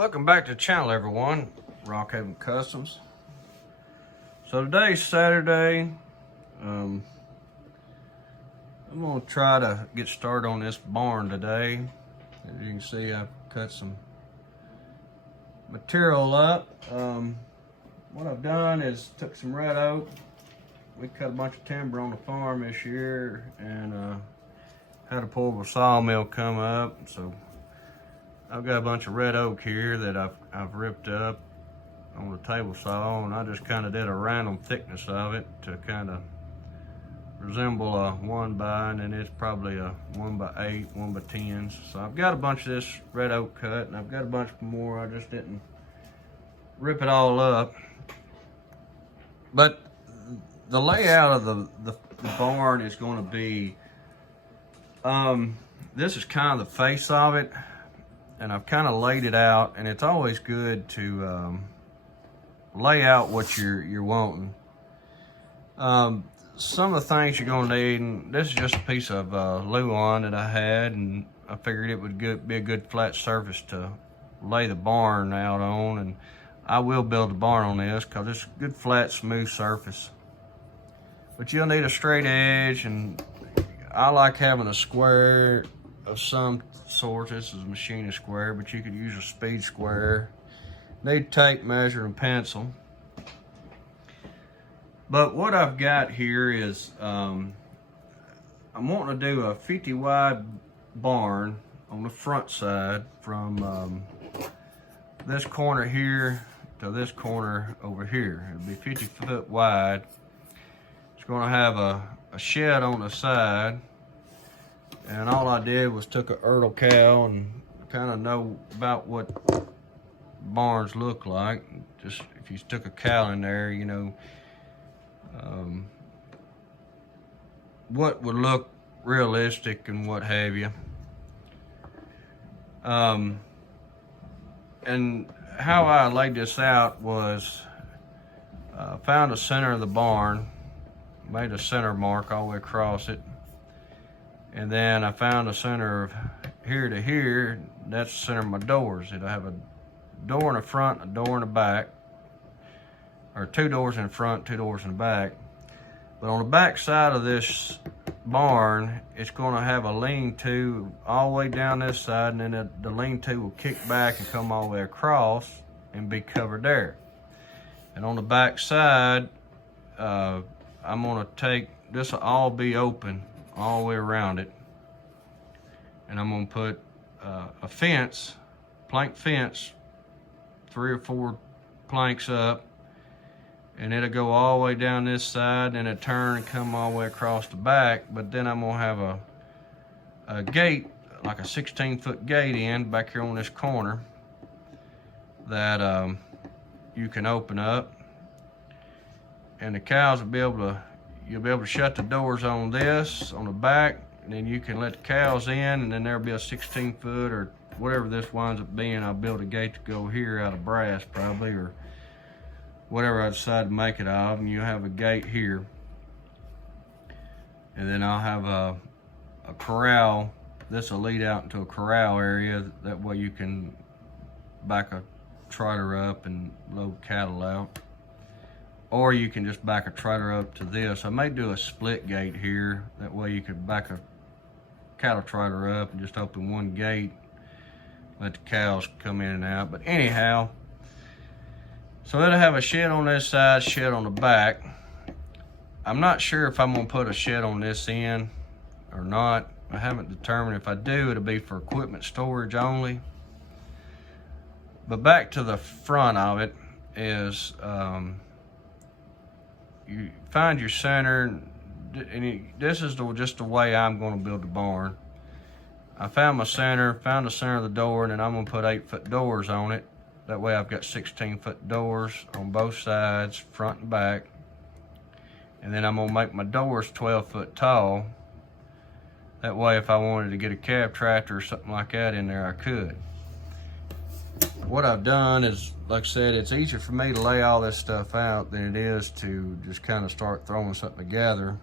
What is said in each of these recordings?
Welcome back to the channel, everyone. Rockhaven Customs. So today's Saturday. I'm gonna try to get started on this barn today. As you can see, I've cut some material up. What I've done is took some red oak. We cut a bunch of timber on the farm this year, and had a portable sawmill come up. So I've got a bunch of red oak here that I've ripped up on the table saw, and I just kind of did a random thickness of it to kind of resemble a 1x, and then it's probably a 1x8, 1x10s. So I've got a bunch of this red oak cut, and I've got a bunch more. I just didn't rip it all up. But the layout of the barn is going to be, this is kind of the face of it, and I've kind of laid it out, and it's always good to lay out what you're wanting. Some of the things you're gonna need, and this is just a piece of Luan that I had, and I figured it would be a good flat surface to lay the barn out on, and I will build the barn on this because it's a good flat smooth surface. But you'll need a straight edge, and I like having a square of some sort. This is a machinist square, but you could use a speed square. Need tape measure and pencil. But what I've got here is I'm wanting to do a 50 wide barn on the front side from this corner here to this corner over here. It'll be 50 foot wide. It's going to have a shed on the side, and all I did was took a Ertl cow and kind of know about what barns look like. Just if you took a cow in there, you know, what would look realistic and what have you. And how I laid this out was found the center of the barn, made a center mark all the way across it, and then I found the center of here to here. That's the center of my doors. It'll have a door in the front, a door in the back, or 2 doors in the front, 2 doors in the back. But on the back side of this barn, it's going to have a lean-to all the way down this side, and then the lean-to will kick back and come all the way across and be covered there. And on the back side, I'm going to take, this will all be open all the way around it, and I'm going to put a fence, plank fence, 3 or 4 planks up, and it'll go all the way down this side, and it'll turn and come all the way across the back. But then I'm gonna have a gate, like a 16-foot gate in back here on this corner that you can open up, and the cows will be able to, you'll be able to shut the doors on this, on the back, and then you can let the cows in, and then there'll be a 16-foot or whatever this winds up being. I'll build a gate to go here out of brass probably, or whatever I decide to make it of, and you have a gate here. And then I'll have a corral. This will lead out into a corral area. That way you can back a trailer up and load cattle out. Or you can just back a trailer up to this. I may do a split gate here. That way you could back a cattle trailer up and just open one gate, let the cows come in and out. But anyhow, so it'll have a shed on this side, shed on the back. I'm not sure if I'm gonna put a shed on this end or not. I haven't determined. If I do, it'll be for equipment storage only. But back to the front of it is, you find your center, and this is just the way I'm gonna build the barn. I found my center, found the center of the door, and then I'm gonna put 8-foot doors on it. That way I've got 16-foot doors on both sides, front and back. And then I'm gonna make my doors 12-foot tall. That way if I wanted to get a cab tractor or something like that in there, I could. What I've done is, like I said, it's easier for me to lay all this stuff out than it is to just kind of start throwing something together.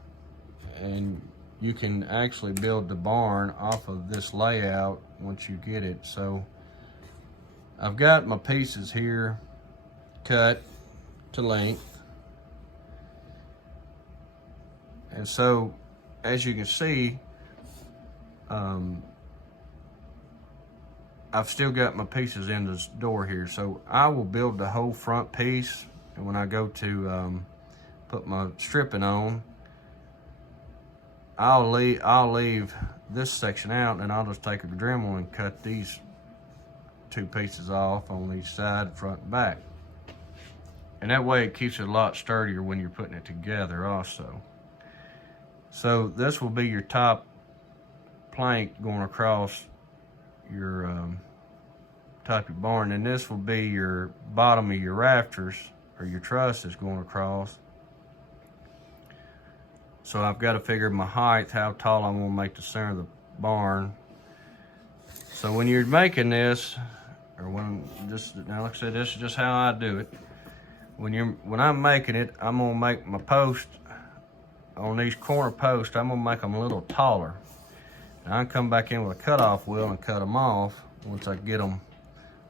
And you can actually build the barn off of this layout once you get it. So I've got my pieces here cut to length. And so, as you can see, I've still got my pieces in this door here. So I will build the whole front piece, and when I go to put my stripping on, I'll leave this section out, and I'll just take a Dremel and cut these two pieces off on each side, front and back. And that way it keeps it a lot sturdier when you're putting it together also. So this will be your top plank going across your top of your barn, and this will be your bottom of your rafters or your trusses going across. So I've got to figure my height, how tall I'm going to make the center of the barn. So when you're making this, or now like I said, this is just how I do it. When I'm making it, I'm gonna make my post on these corner posts. I'm gonna make them a little taller. Now I can come back in with a cutoff wheel and cut them off once I get them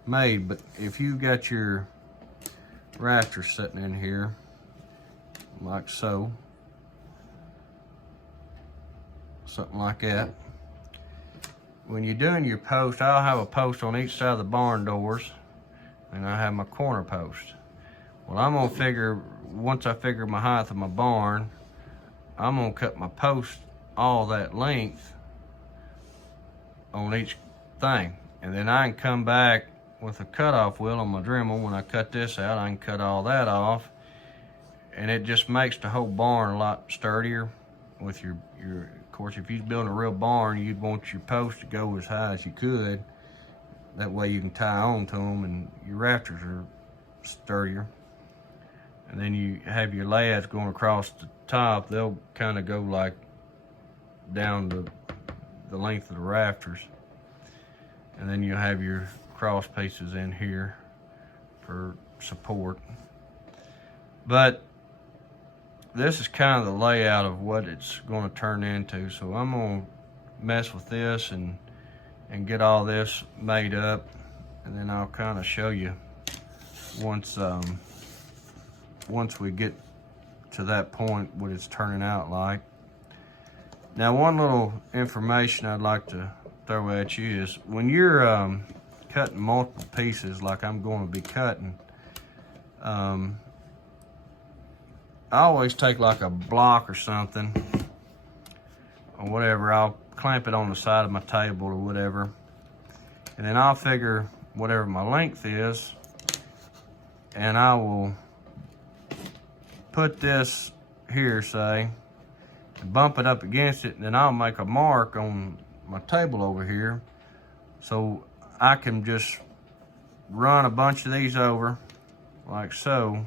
made. But if you got your rafters sitting in here, like so, something like that. When you're doing your post, I'll have a post on each side of the barn doors, and I have my corner post. Well, I'm gonna figure, once I figure my height of my barn, I'm gonna cut my post all that length on each thing. And then I can come back with a cutoff wheel on my Dremel. When I cut this out, I can cut all that off. And it just makes the whole barn a lot sturdier with your of course, if you're building a real barn, you'd want your post to go as high as you could. That way you can tie on to them and your rafters are sturdier. And then you have your lads going across the top. They'll kind of go like down the length of the rafters. And then you'll have your cross pieces in here for support. But this is kind of the layout of what it's going to turn into. So I'm going to mess with this and get all this made up, and then I'll kind of show you once we get to that point what it's turning out like. Now, one little information I'd like to throw at you is when you're cutting multiple pieces like I'm going to be cutting, I always take like a block or something or whatever. I'll clamp it on the side of my table or whatever, and then I'll figure whatever my length is, and I will put this here, say, and bump it up against it, and then I'll make a mark on my table over here so I can just run a bunch of these over like so.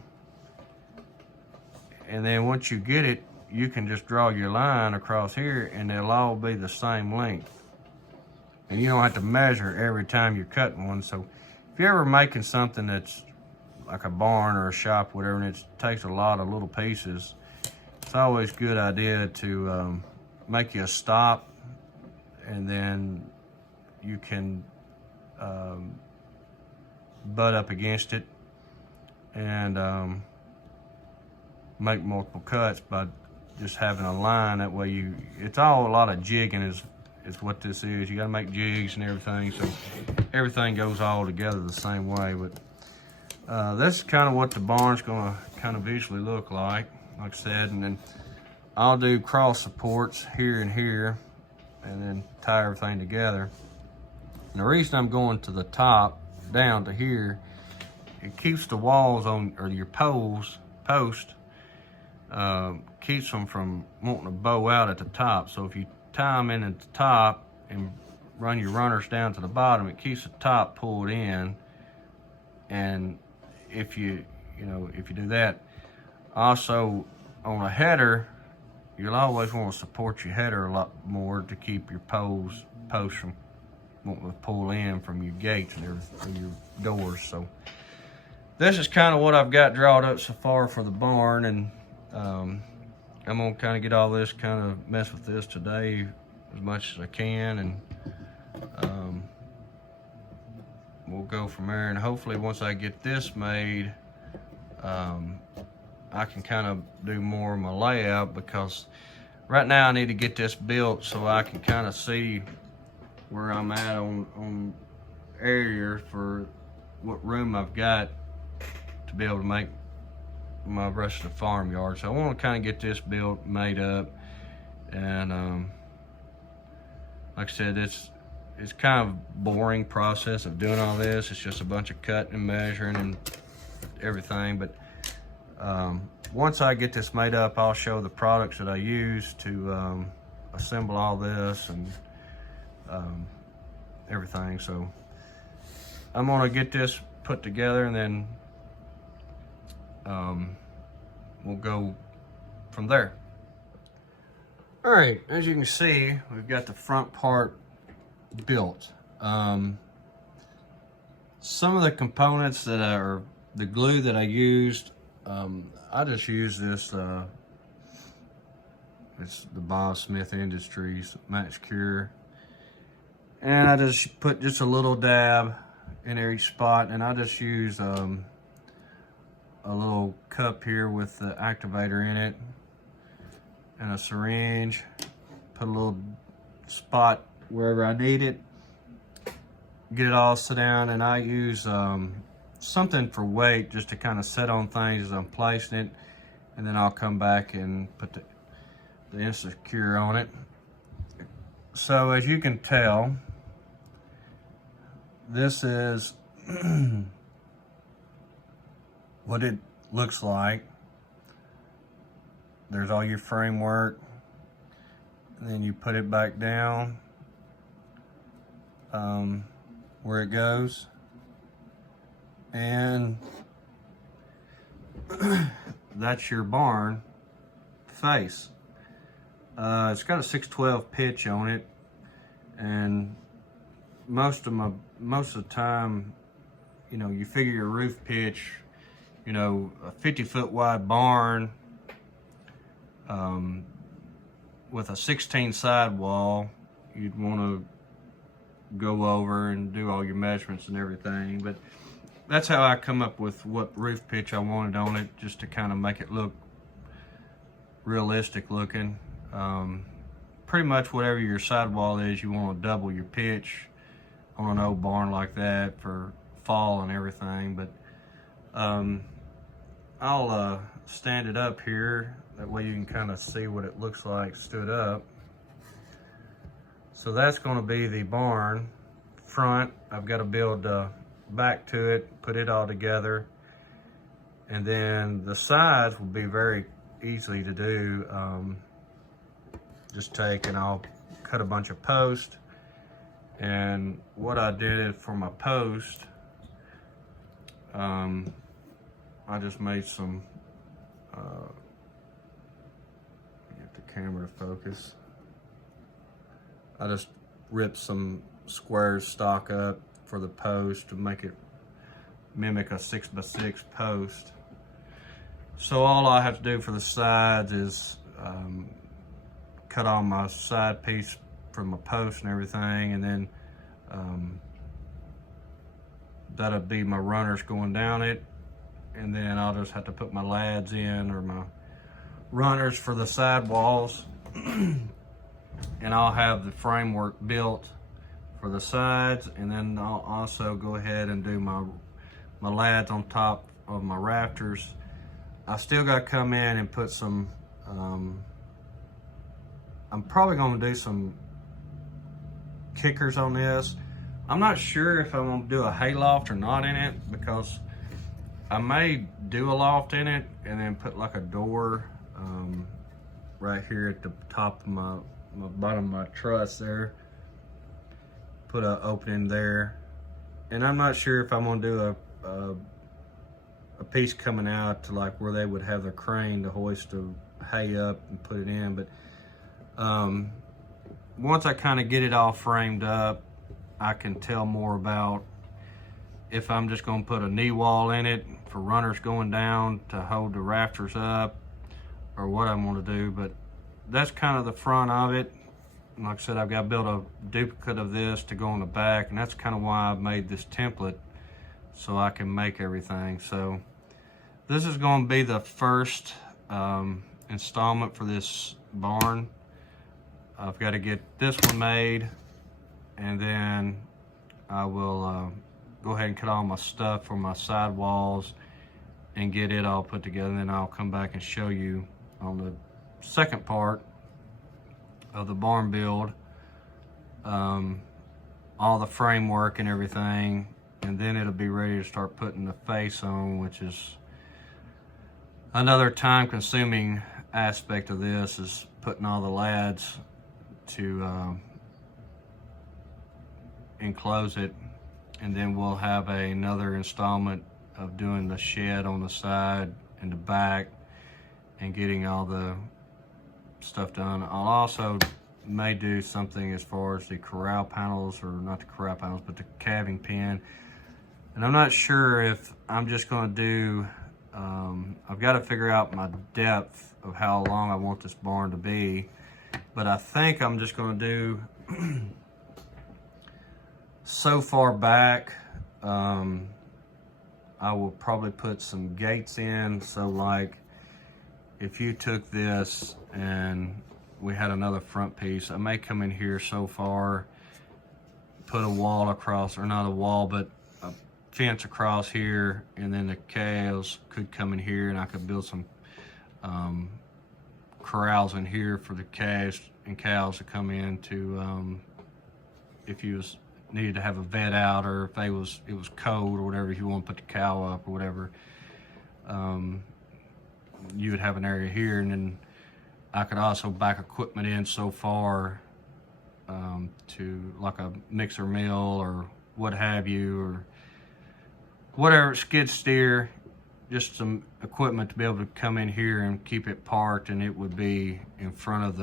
And then once you get it, you can just draw your line across here and they'll all be the same length. And you don't have to measure every time you're cutting one. So if you're ever making something that's like a barn or a shop, whatever, and it takes a lot of little pieces, it's always a good idea to make you a stop, and then you can butt up against it and make multiple cuts by just having a line. That way it's all a lot of jigging is what this is. You got to make jigs and everything, so everything goes all together the same way. But this is kind of what the barn's going to kind of visually look like I said. And then I'll do cross supports here and here, and then tie everything together. And the reason I'm going to the top down to here, it keeps the walls on, or your post keeps them from wanting to bow out at the top. So if you tie them in at the top and run your runners down to the bottom, it keeps the top pulled in. And if you do that, also on a header, you'll always want to support your header a lot more to keep your posts from wanting to pull in from your gates and everything, your doors. So this is kind of what I've got drawn up so far for the barn, and I'm gonna kind of get all this, kind of mess with this today as much as I can, and we'll go from there. And hopefully once I get this made, I can kind of do more of my layout, because right now I need to get this built so I can kind of see where I'm at on area for what room I've got to be able to make my rest of the farmyard. So I want to kind of get this built, made up, and like I said, it's kind of boring process of doing all this. It's just a bunch of cutting and measuring and everything. But once I get this made up, I'll show the products that I use to assemble all this and everything. So I'm gonna get this put together, and then we'll go from there. All right, as you can see, we've got the front part built. Some of the components that are the glue that I used, I just use this, it's the Bob Smith Industries Max Cure. And I just put just a little dab in every spot, and I just use a little cup here with the activator in it and a syringe. Put a little spot wherever I need it, get it all set down, and I use something for weight just to kind of set on things as I'm placing it, and then I'll come back and put the Insecure on it. So as you can tell, this is what it looks like. There's all your framework, and then you put it back down where it goes, and that's your barn face. It's got a 612 pitch on it, and most of the time, you know, you figure your roof pitch, you know, a 50-foot wide barn with a 16 sidewall, you'd want to go over and do all your measurements and everything. But that's how I come up with what roof pitch I wanted on it, just to kind of make it look realistic looking. Pretty much whatever your sidewall is, you want to double your pitch on an old barn like that for fall and everything. But I'll stand it up here, that way you can kind of see what it looks like stood up. So that's going to be the barn front. I've got to build back to it, put it all together, and then the sides will be very easily to do. Just take and I'll cut a bunch of posts, and what I did for my post, I just made some, get the camera to focus. I just ripped some squares stock up for the post to make it mimic a 6x6 post. So all I have to do for the sides is cut on my side piece from my post and everything, and then that'll be my runners going down it, and then I'll just have to put my lads in, or my runners for the side walls. And I'll have the framework built for the sides, and then I'll also go ahead and do my lads on top of my rafters. I still got to come in and put some, I'm probably going to do some kickers on this. I'm not sure if I'm going to do a hay loft or not in it, because I may do a loft in it and then put like a door right here at the top of my bottom of my truss there. Put an opening there, and I'm not sure if I'm going to do a piece coming out to like where they would have the crane to hoist the hay up and put it in. But once I kind of get it all framed up, I can tell more about if I'm just going to put a knee wall in it for runners going down to hold the rafters up, or what I want to do. But that's kind of the front of it. like I said, I've got to build a duplicate of this to go on the back, and that's kind of why I've made this template, so I can make everything. So this is going to be the first installment for this barn. I've got to get this one made, and then I will go ahead and cut all my stuff for my side walls and get it all put together. And then I'll come back and show you on the second part of the barn build all the framework and everything, and then it'll be ready to start putting the face on, which is another time-consuming aspect of this, is putting all the lads to enclose it. And then we'll have another installment of doing the shed on the side and the back and getting all the stuff done. I'll also may do something as far as the corral panels, or not the corral panels, but the calving pen. And I'm not sure if I'm just going to do, I've got to figure out my depth of how long I want this barn to be, but I think I'm just going to do so far back, I will probably put some gates in. So like if you took this and we had another front piece, I may come in here so far, put a wall across, or not a wall, but a fence across here, and then the cows could come in here, and I could build some corrals in here for the calves and cows to come in to, if you needed to have a vet out, or if it was cold or whatever, if you want to put the cow up or whatever, you would have an area here. And then I could also back equipment in so far to like a mixer mill or what have you, or whatever, skid steer, just some equipment to be able to come in here and keep it parked, and it would be in front of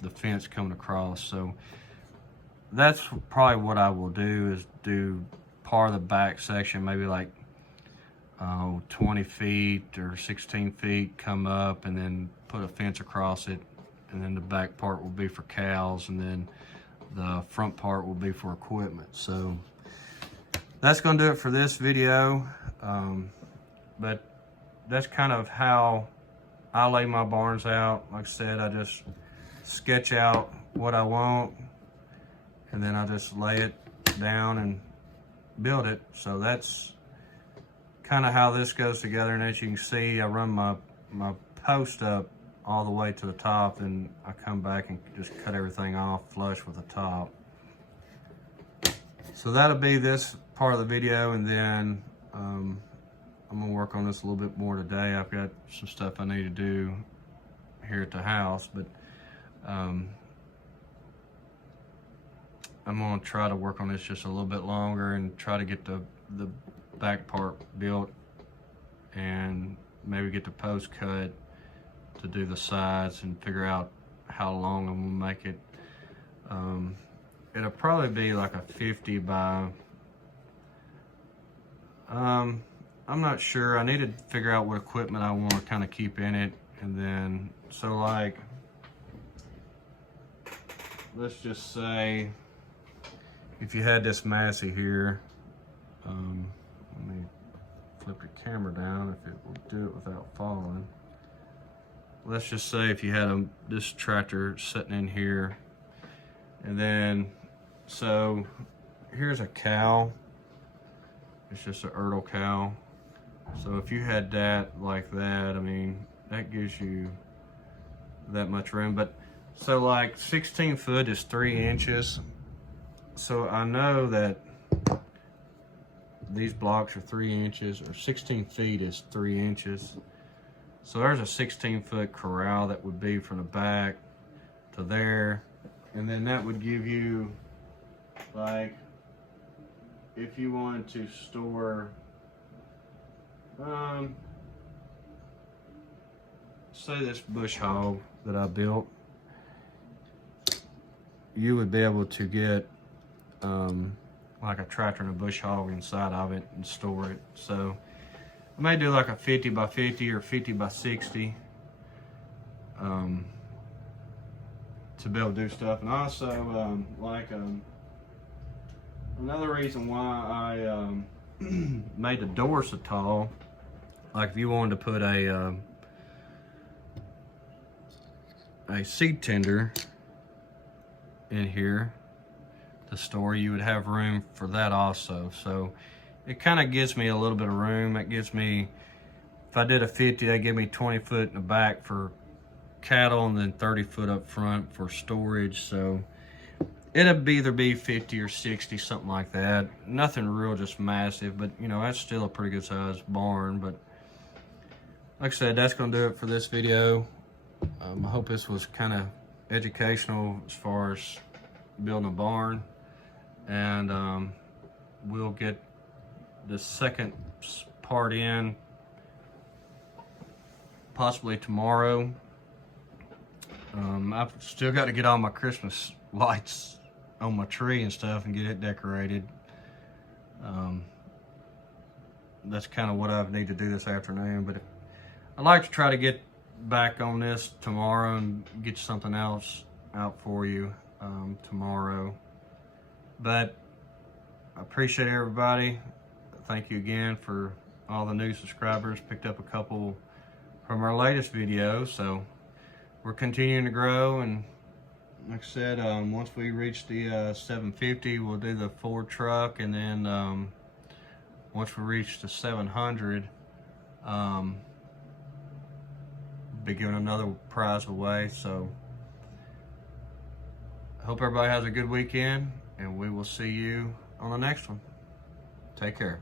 the fence coming across. So that's probably what I will do, is do part of the back section, maybe like 20 feet or 16 feet, come up and then put a fence across it, and then the back part will be for cows, and then the front part will be for equipment. So that's going to do it for this video, but that's kind of how I lay my barns out. Like I said, I just sketch out what I want, and then I just lay it down and build it. So that's kind of how this goes together. And as you can see, I run my post up all the way to the top, and I come back and just cut everything off flush with the top. So that'll be this part of the video, and then I'm gonna work on this a little bit more today. I've got some stuff I need to do here at the house, but I'm gonna try to work on this just a little bit longer and try to get the back part built, and maybe get the post cut to do the sides, and figure out how long I'm gonna make it. It'll probably be like a 50 by, I'm not sure. I need to figure out what equipment I want to kind of keep in it. And then, so like, let's just say, if you had this Massey here, let me flip your camera down if it will do it without falling. Let's just say if you had this tractor sitting in here, and then, so here's a cow. It's just an Ertl cow. So if you had that like that, I mean, that gives you that much room. But so like 16 foot is 3 inches. So I know that these blocks are 3 inches, or 16 feet is 3 inches. So there's a 16-foot corral that would be from the back to there. And then that would give you, like, if you wanted to store, say this bush hog that I built, you would be able to get like a tractor and a bush hog inside of it and store it. So I may do like a 50 by 50 or 50 by 60. to be able to do stuff. And also, another reason why I made the door so tall, like if you wanted to put a seed tender in here to store, you would have room for that also. So it kind of gives me a little bit of room. It gives me, if I did a 50, they give me 20 foot in the back for cattle and then 30 foot up front for storage. So it'd either be 50 or 60, something like that. Nothing real, just massive, but you know, that's still a pretty good sized barn. But like I said, that's gonna do it for this video. I hope this was kind of educational as far as building a barn, and we'll get the second part in possibly tomorrow. I've still got to get all my Christmas lights on my tree and stuff and get it decorated. That's kind of what I need to do this afternoon, but I'd like to try to get back on this tomorrow and get something else out for you tomorrow. But I appreciate everybody. Thank you again for all the new subscribers. Picked up a couple from our latest video, so we're continuing to grow. And like I said, once we reach the 750, we'll do the Ford truck, and then once we reach the 700, be giving another prize away. So I hope everybody has a good weekend, and we will see you on the next one. Take care.